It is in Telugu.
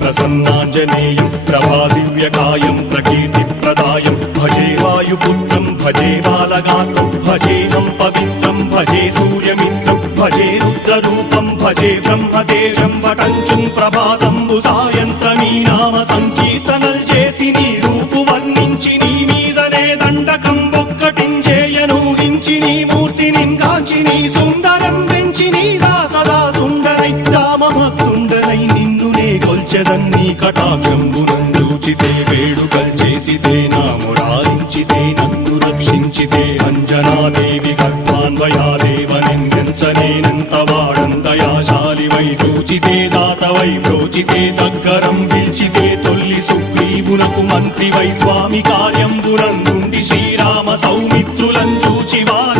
ప్రసన్నాంజనేయం ప్రభాదివ్యకాయం ప్రకీర్తిప్రదాయం భజే వాయుపుత్రం భజే బాలగాత్రం భజేహం పవిత్రం భజే సూర్యమిత్రం భజే రుద్రరూపం భజే బ్రహ్మదేవం వటంచుం ప్రభాతంబు సాయంత్రమీ నామ సంకీర్తనల్ చేసి నీ రూపు వర్ణించి నీ మీదనే దండకం ఒక్కటించేయనూహించి నీ మూర్తిని గాంచి నీ సుందరం పెంచి నీదా సదా సుందరై రామభక్తుండనై నిన్నునే కొల్చెదన్నీ కటాక్షంబునందూచితే వేడుకల్ చేసితే నా మురారించితే నన్ను రక్షించితే అంజనాదేవి గర్భాన్వయాదేవనెంచనేనంత వాడంతయాశాలివై చూచితే దాతవై బ్రోచితే దగ్గరం పిల్చితే తొల్లి సుగ్రీవునకు మంత్రివై స్వామి కార్యంబునందుండి శ్రీరామ సౌమిత్రులం చూచి వారి